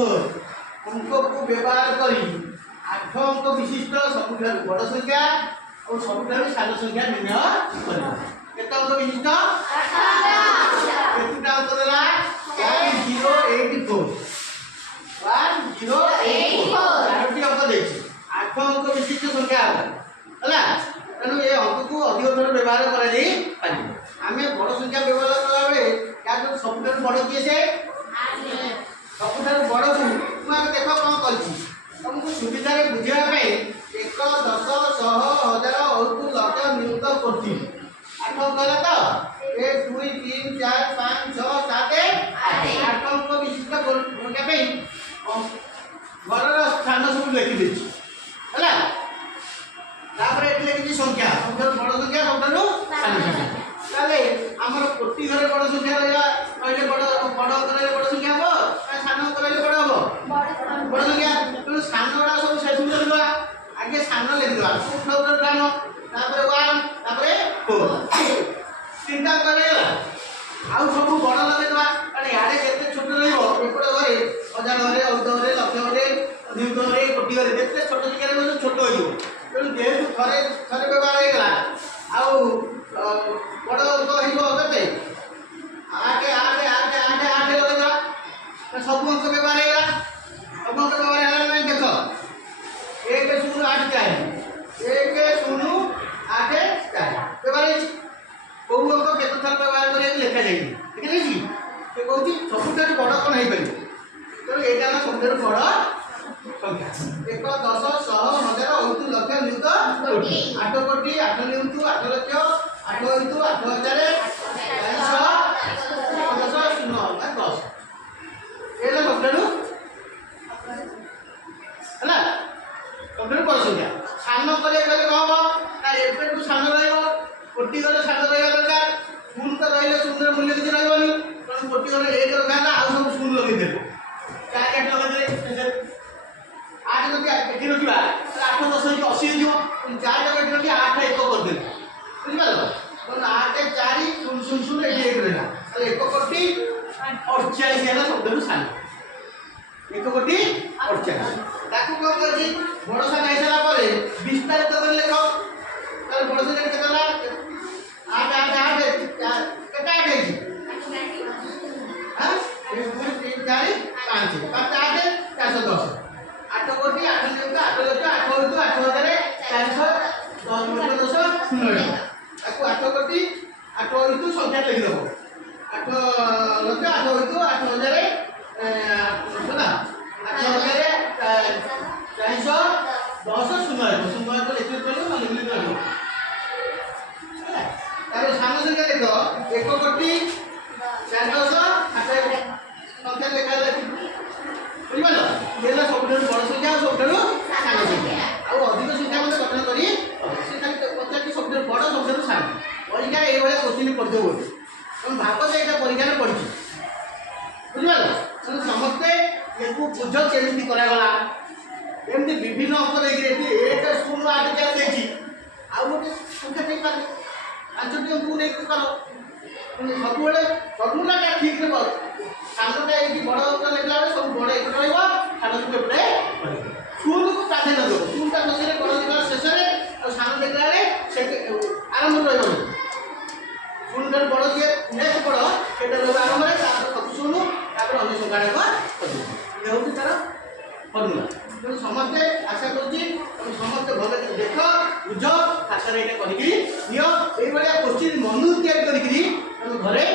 अंक को व्यवहार करी 8 अंक विशिष्ट सबुठार बड़ संख्या और सबुठार सान संख्या निर्णय करबा केते अंक विशिष्ट 8 केतेटा अंक देला 1084 1084 अंक देछि 8 अंक विशिष्ट संख्या हला तेणु ये अंक को अधिक थर व्यवहार करा जाई पारि आमे बड़ संख्या व्यवहार करा बेले या जो सबुठार बड़ किए से सबुठार बड़ को तुम देख कौन करछि तुमको सुविधा रे बुझिया पे 1 10 100 1000 और लक्ष नियुक्त करछि 8 कहला तो 1 2 3 4 5 6 7 8 अंक विशिष्ट संख्या पे घरर स्थान सब लिखि देछि हला तापर एटले कि संख्या सबठार बड़ संख्या सबठार सान संख्या ताले हमर कोटी घरे बड़ संख्या रहला पहिले बड़ करे बड़ संख्या हो सान करे बड़ हो बड़ संख्या तो सानडा सब शेष में रहला आगे सान लिख दवा सबठार ग्राम तापर 1 तापर 4 चिंता करेला आउ सब बड़ लगे दवा अरे यारे केते छोट रहइबो एपड़ घरे हजार घरे औद घरे लक्ष घरे नियुक्त घरे कोटी घरे जेते छोट संख्या रे छोट होइबो तेणु जेहेतु थरे व्यवहार हो गला आउ बड़ अंक हिबो केते 8 8 8 8 8 लगेगा सब अंक व्यवहार हो गला सब अंक व्यवहार होला नहीं देखो 1 0 8 4 1 0 8 4 व्यवहार को अंक केते थर व्यवहार करे लिखा जाई ठीक है जी से कहूची सबुठार बड़ कोन हेइ पारि तेणु एटा ना सबुठार बड़ संख्या 1 10 100 1000 और लक्ष नियुक्त 8 कोटी 8 नियुक्त 8 लक्ष 8 इंटू 8000 410 10 एला सबठारु हला सबठारु बड़ संख्या सान करे गले कहबो ना एपेटु सान रहइबो कोटी गले सान रहइबा दरकार फूल तो रहिले सुंदर मूल्य किछ रहइबोनी पण कोटी गले 1 रखाला आ सब फूल लगै देबो 4 8 लगै दे 8 को एठी रखिबा 8 10 की 80 हो 4 का एठी रखि 8 1 कर दे बुझिबालो तो 8 4 0 0 0 एठी 1 रहला तो 1 कोटी 48 ହେଲା ସବୁଠାରୁ ସାନ 1 କୋଟି 48 ତାକୁ କଣ କରିଛି ବଡ଼ ସାନ ହେଇସାରିଲା ପରେ ବିସ୍ତାରିତ କରି ଲେଖ ତାର ବଡ଼ ସାନ କେତେ ହେଲା 8 8 8 କେତେ 8 ହେଇଛି हां 1 2 3 4 5 5 8 410 8 कोटी 8 नियुक्त 8 लक्ष 8 इंटू 8000 410 10 0 ताको 8 कोटी 8 इंटू संख्या लिखि दबो 8 लक्ष 8 इंटू 8000 सुना 8000 410 0 को लिखि देलो लिखि देलो तार सामने संख्या देखो 1 कोटी 410 8 संख्या लिखा लेखि बुझिबालो एला सबठारु बड़ संख्या और सबठारु सान संख्या और अधिक संख्या मते गठन करी से खाली पचार कि सबठारु बड़ सबठारु सान परीक्षा ए भले क्वेश्चन पढ़ियो बोली हम भाबो जे एटा परीक्षा रे पढ़िछि बुझिबालो तो समस्ते एकु बुझ केमिति करा गला एमति विभिन्न अंक देख रे एक स्कूल 8 4 देछि आ गोटे संख्या देख पारे पांचटी अंक नै करो सब बेले फॉर्मूला टा ठीक रे बोल सानटा एठी बड़ अंक लेखला सब बड़ एक रहइबो सानो को एपडे स्कूल को प्राधान्य दो स्कूल ता नजरे बड़ दिला शेष रे और सानो देखला रे से आरंभ रहइबो स्कूल रे बड़ जे नेक्स्ट बड़ केटा लो आरंभ रे ता सब सुनु तापर अन्य संख्या को ये होती तार फॉर्मूला तो समझते आशा करछि तुम समझते भले देख बुझ खातारे एटा करिकि नियो एई बलिया क्वेश्चन मनु तैयार करिकि तुम घरे